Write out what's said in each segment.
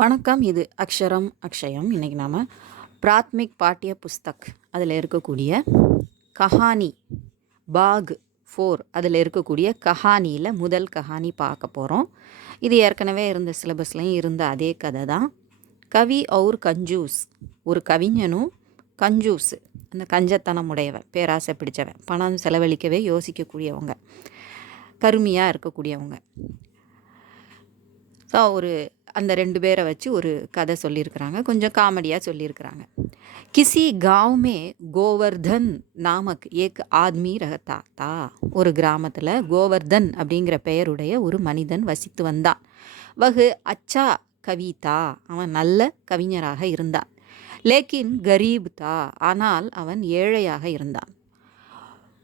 வணக்கம். இது அக்ஷரம் அக்ஷயம். இன்றைக்கி நாம் பிராத்மிக் பாட்டிய புஸ்தக் அதில் இருக்கக்கூடிய கஹானி பாக் 4 அதில் இருக்கக்கூடிய கஹானியில் முதல் கஹானி பார்க்க போகிறோம். இது ஏற்கனவே இருந்த சிலபஸ்லையும் இருந்த அதே கதை தான். கவி அவுர் கஞ்சூஸ், ஒரு கவிஞனும் கஞ்சூஸ், அந்த கஞ்சத்தனம் உடையவன், பேராசை பிடிச்சவன், பணம் செலவழிக்கவே யோசிக்கக்கூடியவங்க, கருமையாக இருக்கக்கூடியவங்க. ஸோ அந்த 2 பேரை வச்சு ஒரு கதை சொல்லியிருக்கிறாங்க. கொஞ்சம் காமெடியாக சொல்லியிருக்கிறாங்க. கிசி गांव में கோவர்தன் நாமக் ஏக் ஆத்மி ரஹதா தா. ஒரு கிராமத்தில் கோவர்தன் அப்படிங்கிற பெயருடைய ஒரு மனிதன் வசித்து வந்தான். வகு அச்சா கவிதா, அவன் நல்ல கவிஞராக இருந்தான். லேக்கின் கரீப் தா, ஆனால் அவன் ஏழையாக இருந்தான்.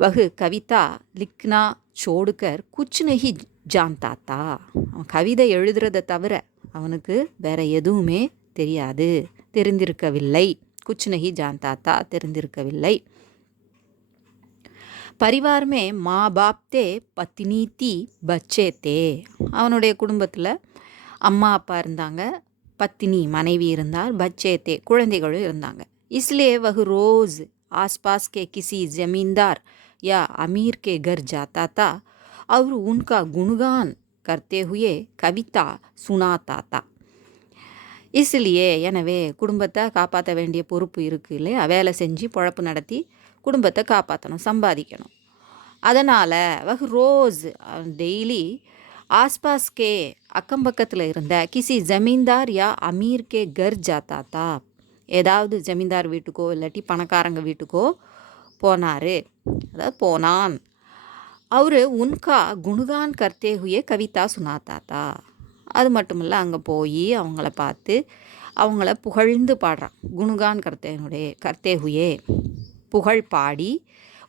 வகு கவிதா லிக்னா சோடுகர் குச் நஹி ஜான்தா தா. அவன் கவிதை எழுதுறதை தவிர அவனுக்கு வேற எதுவுமே தெரியாது, தெரிந்திருக்கவில்லை. குச் நஹி ஜான்தா தா, தெரிந்திருக்கவில்லை. பரிவார் மே மா பாப் தே பத்னி தி பச்சே தே. அவனுடைய குடும்பத்தில் அம்மா அப்பா இருந்தாங்க, பத்தினி மனைவி இருந்தார், பச்சே தே குழந்தைகளும் இருந்தாங்க. इसलिए वह रोज़ आसपास के किसी ज़मींदार या अमीर के घर जाता था और उनका गुणगान करते हुए कविता सुनाता था. इसलिए எனவே குடும்பத்தை காப்பாற்ற வேண்டிய பொறுப்பு இருக்குது இல்லையா, வேலை செஞ்சு பொழப்பு நடத்தி குடும்பத்தை காப்பாற்றணும், சம்பாதிக்கணும். அதனால் வஹ் ரோஸ் டெய்லி ஆஸ்பாஸ் கே அக்கம் பக்கத்தில் இருந்த கிசி ஜமீன்தார் யா அமீர் கே கர் ஜாத்தா தா. ஏதாவது ஜமீன்தார் வீட்டுக்கோ இல்லாட்டி பணக்காரங்க வீட்டுக்கோ போனார், அதாவது போனான். அவர் உன்கா குணுகான் கர்த்தே ஹுயே கவிதா சுனாத்தா தா. அது மட்டும் இல்லை, அங்கே போய் அவங்கள பார்த்து அவங்கள புகழ்ந்து பாடுறான். குணுகான் கர்த்தே ஹுயே, புகழ் பாடி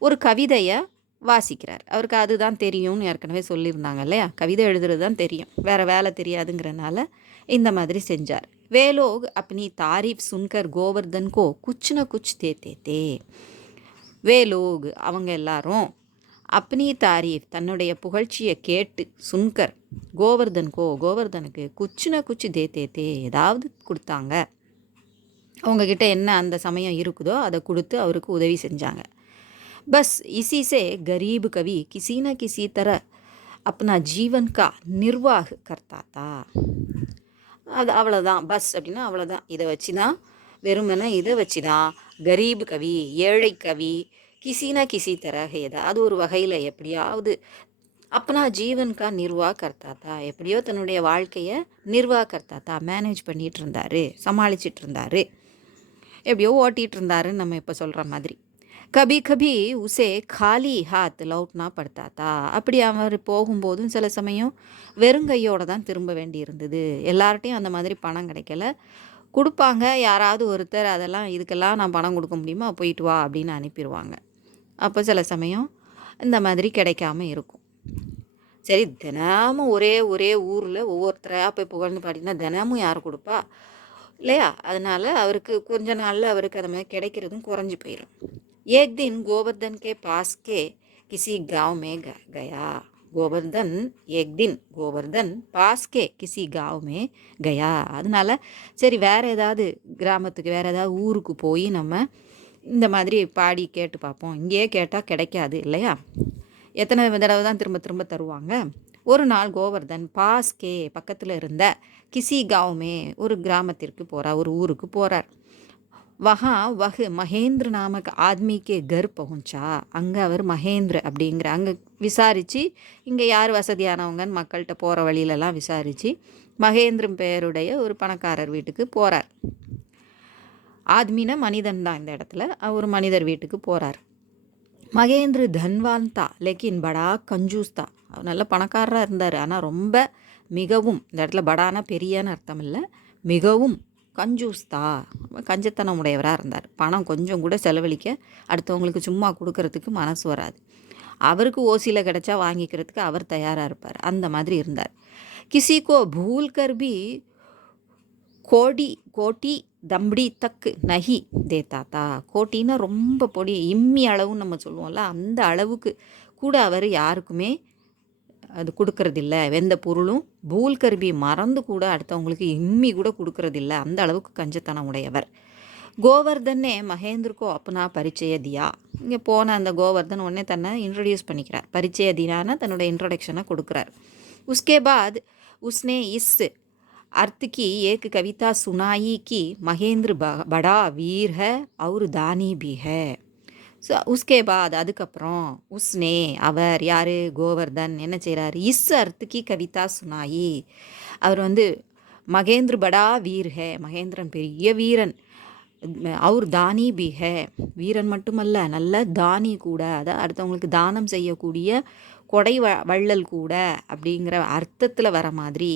ஒரு கவிதையை வாசிக்கிறார். அவருக்கு அதுதான் தெரியும்னு ஏற்கனவே சொல்லியிருந்தாங்க இல்லையா, கவிதை எழுதுறது தான் தெரியும், வேறு வேலை தெரியாதுங்கிறனால இந்த மாதிரி செஞ்சார். वे लोग अपनी तारीफ सुनकर गोवर्धन को कुछ न कुछ देते थे. वे लोग அவங்க எல்லாரும் अपनी तारीफ தன்னுடைய புகழ்ச்சியை கேட்டு சுன்கர் கோவர்தனுக்கு குச் ந குச் தேத்தே தே, ஏதாவது கொடுத்தாங்க. அவங்கக்கிட்ட என்ன அந்த சமயம் இருக்குதோ அதை கொடுத்து அவருக்கு உதவி செஞ்சாங்க. பஸ் इसी से गरीब कवि किसी न किसी तरह अपना जीवन का निर्वाह करता था. அது அவ்வளோதான். பஸ் அப்படின்னா அவ்வளோதான். இதை வச்சு தான், வெறுமனை இதை வச்சு தான் கரீப் கவி, ஏழை கவி, கிசினா கிசி தரக ஏதாவது ஒரு வகையில் எப்படியாவது அப்பனா ஜீவன்கா நிர்வாக கர்த்தாத்தா, எப்படியோ தன்னுடைய வாழ்க்கையை நிர்வாக கர்த்தாத்தா மேனேஜ் பண்ணிகிட்டு இருந்தார், சமாளிச்சிட்டு இருந்தார், எப்படியோ ஓட்டிகிட்டு இருந்தாருன்னு நம்ம இப்போ சொல்கிற மாதிரி. கபி கபி உசே காலி ஹாத் லவுட்னா படுத்தாத்தா. அப்படி அவர் போகும்போதும் சில சமயம் வெறுங்கையோடு தான் திரும்ப வேண்டி இருந்தது. எல்லார்ட்டையும் அந்த மாதிரி பணம் கிடைக்கல, கொடுப்பாங்க யாராவது ஒருத்தர், அதெல்லாம் இதுக்கெல்லாம் நான் பணம் கொடுக்க முடியுமா, போயிட்டு வா அப்படின்னு அனுப்பிடுவாங்க. அப்போ சில சமயம் இந்த மாதிரி கிடைக்காம இருக்கும். சரி, தினமும் ஒரே ஊரில் ஒவ்வொருத்தராக போய் புகழ்ந்து பாடினா தினமும் யார் கொடுப்பா இல்லையா, அதனால் அவருக்கு கொஞ்ச நாளில் அவருக்கு அது மாதிரி கிடைக்கிறதும் குறைஞ்சி போயிடும். एक दिन गोवर्धन के पास के किसी गांव में गया. கோவர்தன் பாஸ் கே கிசி गांव में गया. அதனால் சரி, வேறு ஏதாவது கிராமத்துக்கு, வேறு ஏதாவது ஊருக்கு போய் நம்ம இந்த மாதிரி பாடி கேட்டு பார்ப்போம். இங்கேயே கேட்டால் கிடைக்காது இல்லையா, எத்தனை தடவை தான் திரும்ப திரும்ப தருவாங்க. ஒரு நாள் கோவர்தன் பாஸ் கே பக்கத்தில் இருந்த கிசி गांव ஒரு கிராமத்திற்கு போகிறார், ஒரு ஊருக்கு போகிறார். வஹா வஹ் மகேந்திர நாமக் ஆத்மிக்கே கர் பहुंचा. அங்கே அவர் மகேந்திர அப்படிங்கிற அங்கே விசாரித்து, இங்கே யார் வசதியானவங்கன்னு மக்கள்கிட்ட போகிற வழியிலலாம் விசாரித்து மகேந்திரன் பெயருடைய ஒரு பணக்காரர் வீட்டுக்கு போகிறார். ஆத்மினா மனிதன் தான் இந்த இடத்துல, ஒரு மனிதர் வீட்டுக்கு போகிறார். மகேந்திர தன்வான் தா லேக்கின் படா கஞ்சூஸ் தா. அவர் நல்ல பணக்காரராக இருந்தார், ஆனால் ரொம்ப மிகவும், இந்த இடத்துல படானா பெரியன்னு அர்த்தம் இல்லை, மிகவும் கஞ்சூஸ் தா, கஞ்சத்தனம் உடையவராக இருந்தார். பணம் கொஞ்சம் கூட செலவழிக்க, அடுத்தவங்களுக்கு சும்மா கொடுக்கறதுக்கு மனசு வராது. அவருக்கு ஓசியில் கிடச்சா வாங்கிக்கிறதுக்கு அவர் தயாராக இருப்பார், அந்த மாதிரி இருந்தார். கிசிக்கோ பூல் கர்பி கோட்டி தம்படி தக்கு நஹி தேத்தா தா. கோட்டின்னா ரொம்ப பொடி, இம்மி அளவுன்னு நம்ம சொல்லுவோம்ல, அந்த அளவுக்கு கூட அவர் யாருக்குமே அது கொடுக்கறதில்ல. எந்த பொருளும் பூல்கர்பி மறந்து கூட அடுத்தவங்களுக்கு இம்மி கூட கொடுக்கறதில்ல. அந்த அளவுக்கு கஞ்சத்தனம் உடையவர். கோவர்தன் ने महेंद्र को अपना परिचय दिया. இங்கே போன அந்த கோவர்தன் உடனே தன்னை இன்ட்ரடியூஸ் பண்ணிக்கிறார். परिचय दिनाना தன்னோட இன்ட்ரோடக்ஷனை கொடுக்குறார். उसके बाद उसने इस अर्थ की एक कविता सुनाई कि महेंद्र बड़ा वीर है और दानी भी है. ஸோ உஸ்கே பாத் அதுக்கப்புறம் உஸ்னே அவர் யார் கோவர்தன் என்ன செய்கிறார், இஸ் அர்த்துக்கு கவிதா சுனாயி, அவர் வந்து மகேந்திர படா வீர் ஹே, மகேந்திரன் பெரிய வீரன், அவர் தானி பி ஹே, வீரன் மட்டுமல்ல நல்ல தானி கூட, அதாவது அடுத்தவங்களுக்கு தானம் செய்யக்கூடிய கொடை வள்ளல் கூட அப்படிங்கிற அர்த்தத்தில் வர மாதிரி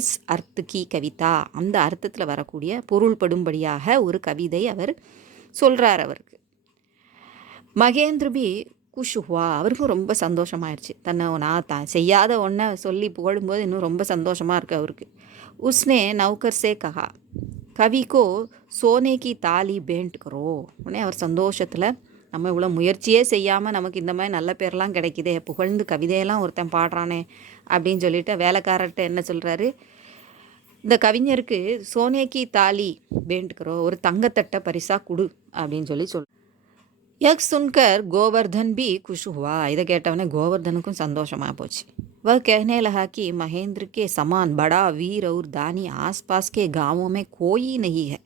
இஸ் அர்த்துக்கி கவிதா, அந்த அர்த்தத்தில் வரக்கூடிய பொருள்படும்படியாக ஒரு கவிதை அவர் சொல்கிறார் அவருக்கு. மகேந்திர பி குஷ் ஹுவா, அவருக்கும் ரொம்ப சந்தோஷமாயிடுச்சு. தன்னை நான் செய்யாத ஒன்றை சொல்லி புகழும்போது இன்னும் ரொம்ப சந்தோஷமாக இருக்குது அவருக்கு. உஸ்னே நௌக்கர் சே கஹா கவிக்கோ சோனேக்கி தாலி பேண்ட் கரோ. உடனே அவர் சந்தோஷத்தில் நம்ம இவ்வளோ முயற்சியே செய்யாமல் நமக்கு இந்த மாதிரி நல்ல பேர்லாம் கிடைக்குதே, புகழ்ந்து கவிதையெல்லாம் ஒருத்தன் பாடுறானே அப்படின்னு சொல்லிட்டு வேலைக்காரர்கிட்ட என்ன சொல்கிறாரு, இந்த கவிஞருக்கு சோனேக்கி தாலி பேண்ட் கரோ, ஒரு தங்கத்தட்டை பரிசாக கொடு அப்படின்னு சொல். யக் சுன்கர் கோவர்தன் பி குஷ் ஹுவா, இதை கேட்டவனே கோவர்தனுக்கும் சந்தோஷமாக போச்சு. वह कहने लगा कि महेंद्र के समान बड़ा वीर और दानी आसपास के गांवों में कोई नहीं है.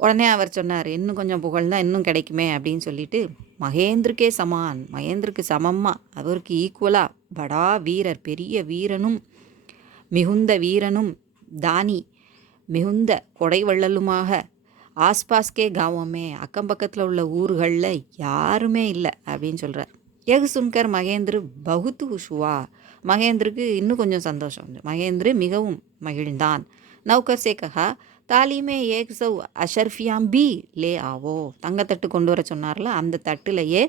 உடனே அவர் சொன்னார், இன்னும் கொஞ்சம் புகழ்ந்தான் இன்னும் கிடைக்குமே அப்படின்னு சொல்லிட்டு, மகேந்திரக்கே சமான், மகேந்திருக்கு சமமாக அவருக்கு ஈக்குவலாக படா வீரர் பெரிய வீரனும் மிகுந்த வீரனும் தானி மிகுந்த கொடைவள்ளலுமாக ஆஸ்பாஸ்கே காவமே அக்கம் பக்கத்தில் உள்ள ஊர்களில் யாருமே இல்லை அப்படின்னு சொல்கிறார். எகு சுன்கர் மகேந்திர பகுத்து ஹுஷுவா, மகேந்திருக்கு இன்னும் கொஞ்சம் சந்தோஷம் வந்து மகேந்திர மிகவும் மகிழ்ந்தான். நௌக்கர் சே கஹா தாலிமே ஏக் சவ் அஷர்ஃபியாம் பி லே ஆவோ, தங்கத்தட்டு கொண்டு வர சொன்னார்ல, அந்த தட்டுலையே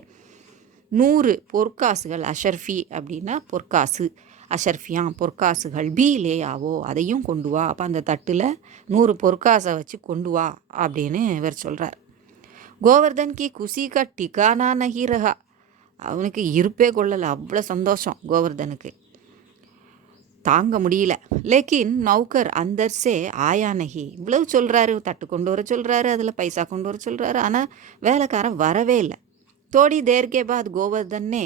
100 பொற்காசுகள், அஷர்ஃபி அப்படின்னா பொற்காசு, அஷர்ஃபியாம் பொற்காசுகள், பி லே ஆவோ அதையும் கொண்டு வா, அப்போ அந்த தட்டில் 100 பொற்காசை வச்சு கொண்டு வா அப்படின்னு இவர் சொல்கிறார். கோவர்தன் கி குசி கா டிகானா நஹி ரஹா, அவனுக்கு இருப்பே கொள்ளலை, அவ்வளோ சந்தோஷம் கோவர்தனுக்கு தாங்க முடியல. லேக்கின் நௌக்கர் அந்தர் சே ஆயா நஹி, இவ்வளவு சொல்கிறாரு, தட்டு கொண்டு வர சொல்கிறாரு, அதில் பைசா கொண்டு வர சொல்கிறாரு, ஆனால் வேலைக்காரன் வரவே இல்லை. थोड़ी देर के बाद गोवर्धन ने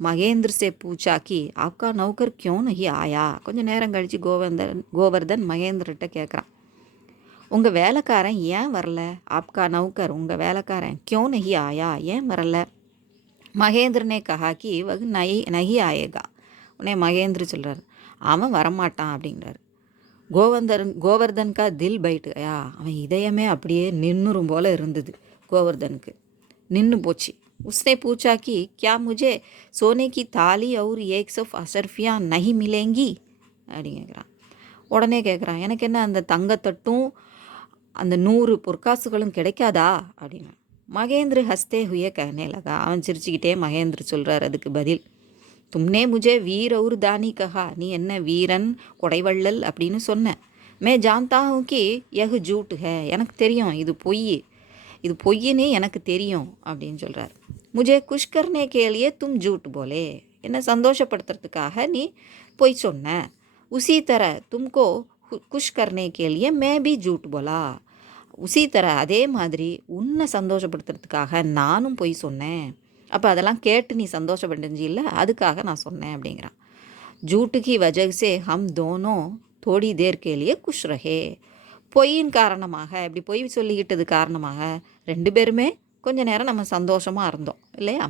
மகேந்திர சே பூச்சா கி ஆப்கா நௌக்கர் கியோ நஹி ஆயா. கொஞ்சம் நேரம் கழித்து கோவர்தன் மகேந்திரட்ட கேட்குறான், உங்கள் வேலைக்காரன் ஏன் வரல, ஆப்கா நௌக்கர் உங்கள் வேலைக்காரன் கியோ நஹி ஆயா ஏன் வரல. மகேந்திரனே கஹா கி வகு நஹி ஆயேகா, உடனே மகேந்திர சொல்கிறார் அவன் வரமாட்டான் அப்படிங்கிறார். கோவர்தன் கா தில் பைட் கயா, அவன் இதயமே அப்படியே நின்னுறும் போல் இருந்தது கோவர்தனுக்கு, நின்று போச்சு. उसने पूछा कि क्या मुझे सोने की थाली और 100 अशर्फियाँ नहीं मिलेंगी அப்படின்னு கேட்குறான். உடனே கேட்குறான், எனக்கு என்ன அந்த தங்கத்தட்டும் அந்த 100 பொற்காசுகளும் கிடைக்காதா அப்படின்னு. மகேந்திர ஹஸ்தே ஹுயே कहने लगा, அவன் சிரிச்சுக்கிட்டே மகேந்திர சொல்கிறார் அதுக்கு பதில், தும்னே முஜே வீர் और दानी कहा, நீ என்ன வீரன் கொடைவள்ளல் அப்படின்னு சொன்ன, மே ஜான்தா ஹூ கி யஹ் ஜூட் ஹே, எனக்கு தெரியும் இது பொய், இது பொய்யினே எனக்கு தெரியும் அப்படின்னு சொல்கிறார். முஜே குஷ் கர்னே கேலியே தும் ஜூட் போலே, என்னை சந்தோஷப்படுத்துறதுக்காக நீ பொய் சொன்ன. உசி தர தும்கோ குஷ் கர்னே கேலியே மே பி ஜூட் போலா, உசி தர அதே மாதிரி உன்னை சந்தோஷப்படுத்துறதுக்காக நானும் பொய் சொன்னேன், அப்போ அதெல்லாம் கேட்டு நீ சந்தோஷப்பட்டுச்சு இல்லை, அதுக்காக நான் சொன்னேன் அப்படிங்கிறான். ஜூட்டு கி வஜஹ் சே ஹம் தோனோ தோடி தேர் கேலியே குஷ் ரஹே, பொய்யின் காரணமாக இப்படி பொய் சொல்லிக்கிட்டது காரணமாக 2 பேருமே கொஞ்ச நேரம் நம்ம சந்தோஷமாக இருந்தோம் இல்லையா,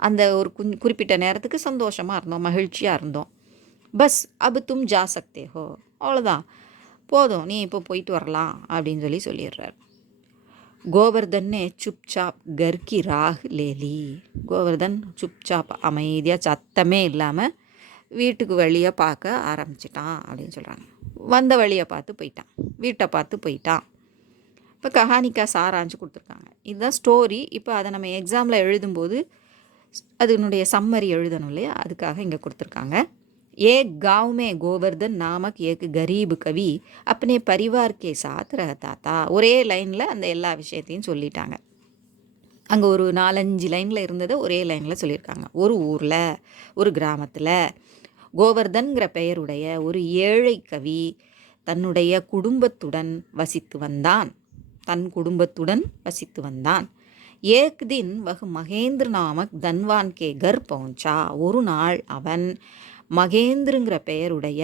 அந்த ஒரு குறிப்பிட்ட நேரத்துக்கு சந்தோஷமாக இருந்தோம், மகிழ்ச்சியாக இருந்தோம். பஸ் அபு தும் ஜா சக்தே ஹோ, அவ்வளோதான் போதும் நீ இப்போ போயிட்டு வரலாம் அப்படின்னு சொல்லிடுறார். கோவர்தன்னே சுப்சாப் கர்கி ராக் லேலி, கோவர்தன் சுப்சாப் அமைதியாக சத்தமே இல்லாமல் வீட்டுக்கு வழியை பார்க்க ஆரம்பிச்சிட்டான் அப்படின்னு சொல்கிறாங்க. வந்த வழியை பார்த்து போயிட்டான், வீட்டை பார்த்து போயிட்டான். இப்போ கஹானிக்கா சாராஞ்சு கொடுத்துருக்காங்க, இதுதான் ஸ்டோரி. இப்போ அதை நம்ம எக்ஸாமில் எழுதும்போது அதனுடைய சம்மரி எழுதணும் இல்லையா, அதுக்காக இங்கே கொடுத்துருக்காங்க. एक गांव में गोवर्धन नामक एक गरीब कवि अपने परिवार के साथ रहता था. ஒரே லைனில் அந்த எல்லா விஷயத்தையும் சொல்லிட்டாங்க. அங்கே ஒரு 4-5 லைனில் இருந்ததை ஒரே லைனில் சொல்லியிருக்காங்க. ஒரு ஊரில் ஒரு கிராமத்தில் கோவர்தன்கிற பெயருடைய ஒரு ஏழை கவி தன்னுடைய குடும்பத்துடன் வசித்து வந்தான். ஏக் தின் வஹ் மகேந்திர நாமக் தன்வான் கே கர் பहुंचा. ஒரு நாள் அவன் மகேந்திரங்கிற பெயருடைய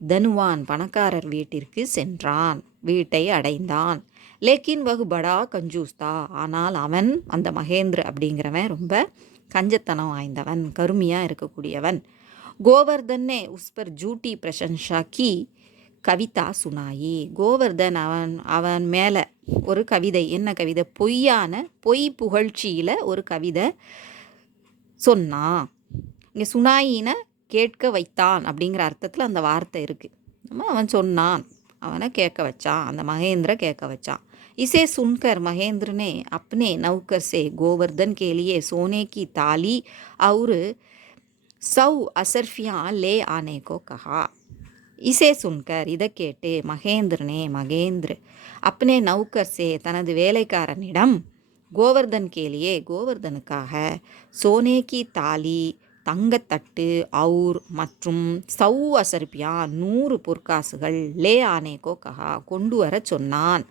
தனுவான் பணக்காரர் வீட்டிற்கு சென்றான், வீட்டை அடைந்தான். லேக்கின் வஹ் படா கஞ்சூஸ்தா. ஆனால் அவன், அந்த மகேந்திர அப்படிங்கிறவன் ரொம்ப கஞ்சத்தனம் வாய்ந்தவன், கருமையாக இருக்கக்கூடியவன். கோவர்தன் ने उस पर झूठी प्रशंसा की கவிதா சுனாயி. கோவர்தன் அவன் மேலே ஒரு கவிதை, என்ன கவிதை, பொய் புகழ்ச்சியில் ஒரு கவிதை சொன்னான். இங்கே சுனாயின கேட்க வைத்தான் அப்படிங்கிற அர்த்தத்தில் அந்த வார்த்தை இருக்குது. அவன் சொன்னான், அவனை கேட்க வச்சான், அந்த மகேந்திர கேட்க வச்சான். इसे सुनकर महेंद्र ने अपने नौकर से गोवर्धन के लिए सोने की ताली और 100 असरफियाँ ले आने को कहा. इसे सुनकर இதை கேட்டு மகேந்திர अपने नौकर से தனது வேலைக்காரனிடம் கோவர்தன் கேலியே கோவர்தனுக்காக சோனே கி தாலி தங்கத்தட்டு அவுர் மற்றும் 100 असरफियाँ 100 பொற்காசுகள் லே ஆனே கோ கஹா கொண்டு வர சொன்னான்.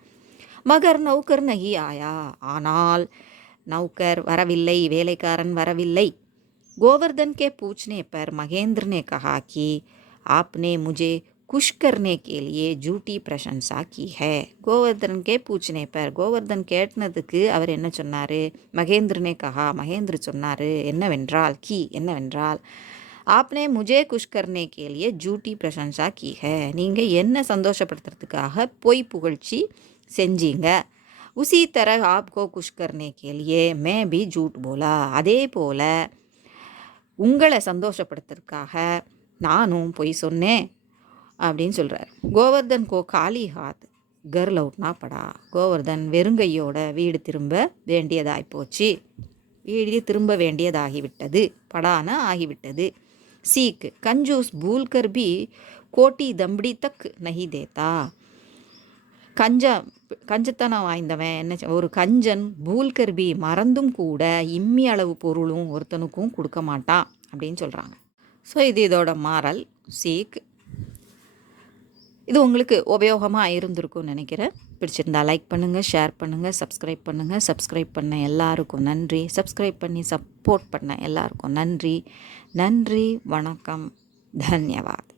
மகர் நௌக்கர் நகி ஆயா. ஆனால் நௌக்கர் வரவில்லை, வேலைக்காரன் வரவில்லை. गोवर्धन के पूछने पर महेंद्र ने कहा कि आपने मुझे खुश करने के लिए झूठी प्रशंसा की है. गोवर्धन के पूछने पर, गोवर्धन கேட்டதுக்கு அவர் என்ன சொன்னார்? மகேந்திரனே கஹா, மகேந்திர சொன்னார் என்னவென்றால் आपने मुझे खुश करने के लिए झूठी प्रशंसा की है. நீங்கள் என்ன சந்தோஷப்படுத்துறதுக்காக பொய் புகழ்ச்சி செஞ்சீங்க. उसी तरह आपको खुश करने के लिए मैं भी झूठ बोला. அதே போல் உங்களை சந்தோஷப்படுத்துறதுக்காக நானும் பொய் சொன்னேன் அப்படின்னு சொல்கிறார். கோவர்தன் கோ காலி ஹாத் கர் லௌட்னா படா. கோவர்தன் வெறுங்கையோட வீடு திரும்ப வேண்டியதாகிவிட்டது. படான ஆகிவிட்டது. சீக் கஞ்சூஸ் பூல்கர் பி கோட்டி தம்படி தக் நஹி தேத்தா. கஞ்சத்தனம் வாய்ந்தவன் ஒரு கஞ்சன் பூல்கர்பி மறந்தும் கூட இம்மி அளவு பொருளும் ஒருத்தனுக்கும் கொடுக்க மாட்டான் அப்படின்னு சொல்கிறாங்க. ஸோ இதோட மாரல் சீக். இது உங்களுக்கு உபயோகமாக இருந்திருக்கும்னு நினைக்கிறேன். பிடிச்சிருந்தா லைக் பண்ணுங்கள், ஷேர் பண்ணுங்கள், சப்ஸ்கிரைப் பண்ண எல்லாருக்கும் நன்றி. சப்ஸ்கிரைப் பண்ணி சப்போர்ட் பண்ண எல்லாருக்கும் நன்றி. வணக்கம், தன்யவாத்.